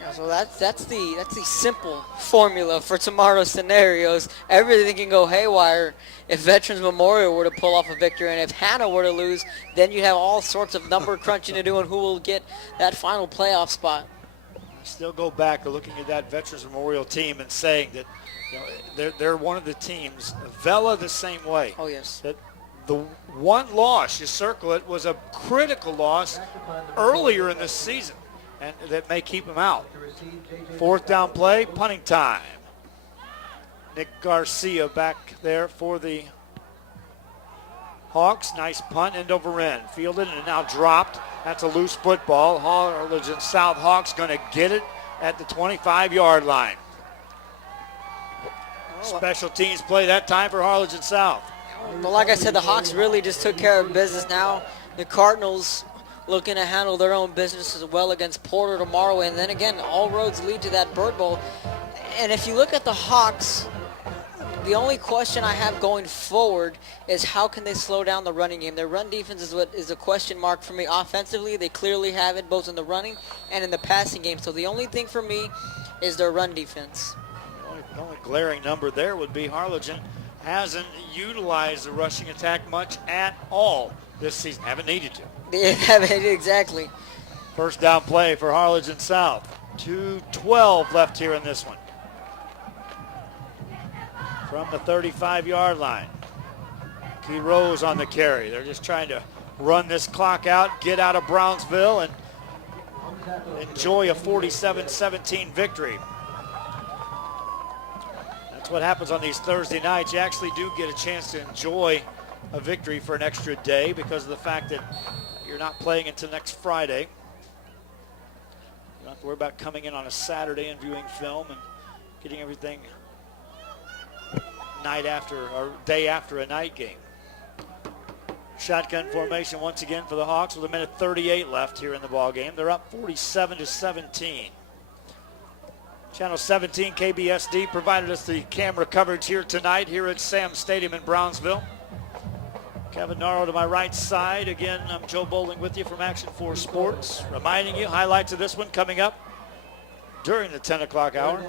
Yeah, so that's the simple formula for tomorrow's scenarios. Everything can go haywire if Veterans Memorial were to pull off a victory, and if Hanna were to lose, then you'd have all sorts of number crunching to do on who will get that final playoff spot. Still go back to looking at that Veterans Memorial team and saying that, you know, they're one of the teams. Vela the same way. Oh yes. That the one loss, you circle it, was a critical loss earlier in this season, and that may keep them out. Fourth down play, punting time. Nick Garcia back there for the Hawks. Nice punt, end over end. Fielded and now dropped. That's a loose football. Harlingen South Hawks going to get it at the 25-yard line. Special teams play that time for Harlingen South. Well, like I said, the Hawks really just took care of business now. The Cardinals looking to handle their own business as well against Porter tomorrow. And then again, all roads lead to that Bird Bowl. And if you look at the Hawks, the only question I have going forward is how can they slow down the running game. Their run defense is what is a question mark for me. Offensively, they clearly have it both in the running and in the passing game. So the only thing for me is their run defense. The only glaring number there would be Harlingen hasn't utilized the rushing attack much at all this season. Haven't needed to. Exactly. First down play for Harlingen South. 2:12 left here in this one. From the 35-yard line. Key Rose on the carry. They're just trying to run this clock out, get out of Brownsville, and enjoy a 47-17 victory. That's what happens on these Thursday nights. You actually do get a chance to enjoy a victory for an extra day because of the fact that you're not playing until next Friday. You don't have to worry about coming in on a Saturday and viewing film and getting everything night after or day after a night game. Shotgun formation once again for the Hawks with 1:38 left here in the ball game. They're up 47-17. Channel 17 KBSD provided us the camera coverage here tonight here at Sam Stadium in Brownsville. Kevin Narrow to my right side. Again, I'm Joe Bowling with you from Action 4 Sports. Reminding you, highlights of this one coming up during the 10 o'clock hour.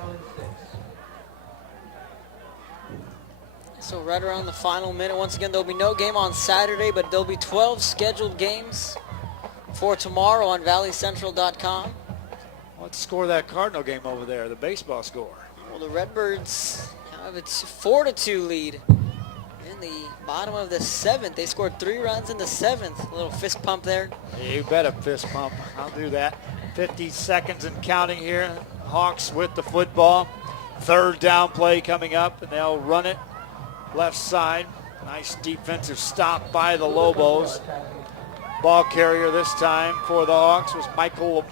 So right around the final minute, once again, there'll be no game on Saturday, but there'll be 12 scheduled games for tomorrow on valleycentral.com. Let's score that Cardinal game over there, the baseball score. Well, the Redbirds have a 4-2 lead in the bottom of the 7th. They scored 3 runs in the 7th. A little fist pump there. You bet a fist pump. I'll do that. 50 seconds and counting here. Hawks with the football. Third down play coming up, and they'll run it left side. Nice defensive stop by the Lobos. Ball carrier this time for the Hawks was Michael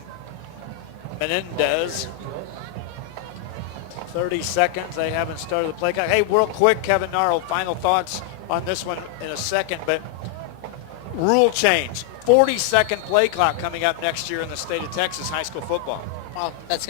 Menendez. 30 seconds. They haven't started the play. Hey, real quick, Kevin Narrow, final thoughts on this one in a second, but rule change. 40-second play clock coming up next year in the state of Texas high school football. Wow, that's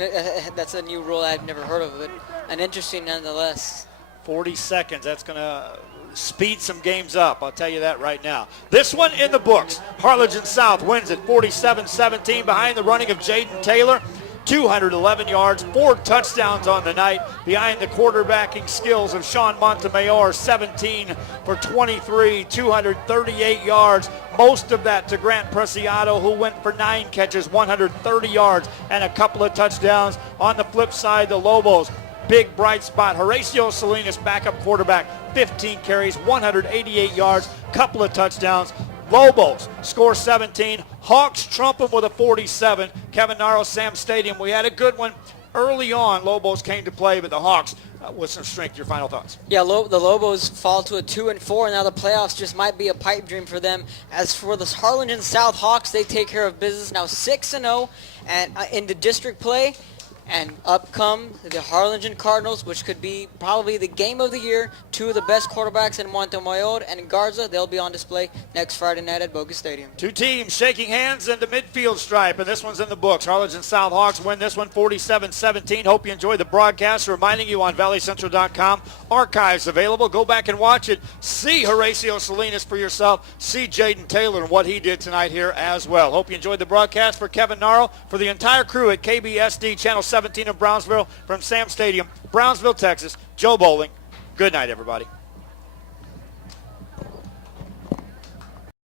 a new rule I've never heard of, but an interesting nonetheless. 40 seconds. That's going to speed some games up. I'll tell you that right now. This one in the books. Harlingen South wins at 47-17 behind the running of Jaden Taylor. 211 yards, 4 touchdowns on the night behind the quarterbacking skills of Sean Montemayor, 17 for 23, 238 yards. Most of that to Grant Preciado, who went for 9 catches, 130 yards, and a couple of touchdowns. On the flip side, the Lobos, big bright spot. Horacio Salinas, backup quarterback, 15 carries, 188 yards, couple of touchdowns. Lobos score 17. Hawks trump them with a 47. Kevin Naro, Sam Stadium. We had a good one early on. Lobos came to play, but the Hawks with some strength. Your final thoughts? Yeah, the Lobos fall to a 2-4, and now the playoffs just might be a pipe dream for them. As for the Harlingen South Hawks, they take care of business now 6-0 and in the district play. And up come the Harlingen Cardinals, which could be probably the game of the year. 2 of the best quarterbacks in Montemayor and Garza. They'll be on display next Friday night at Bogus Stadium. 2 teams shaking hands in the midfield stripe, and this one's in the books. Harlingen South Hawks win this one 47-17. Hope you enjoyed the broadcast. Reminding you on valleycentral.com, archives available. Go back and watch it. See Horacio Salinas for yourself. See Jaden Taylor and what he did tonight here as well. Hope you enjoyed the broadcast. For Kevin Naro, for the entire crew at KBSD Channel 17 of Brownsville, from Sam Stadium, Brownsville, Texas, Joe Bowling. Good night, everybody.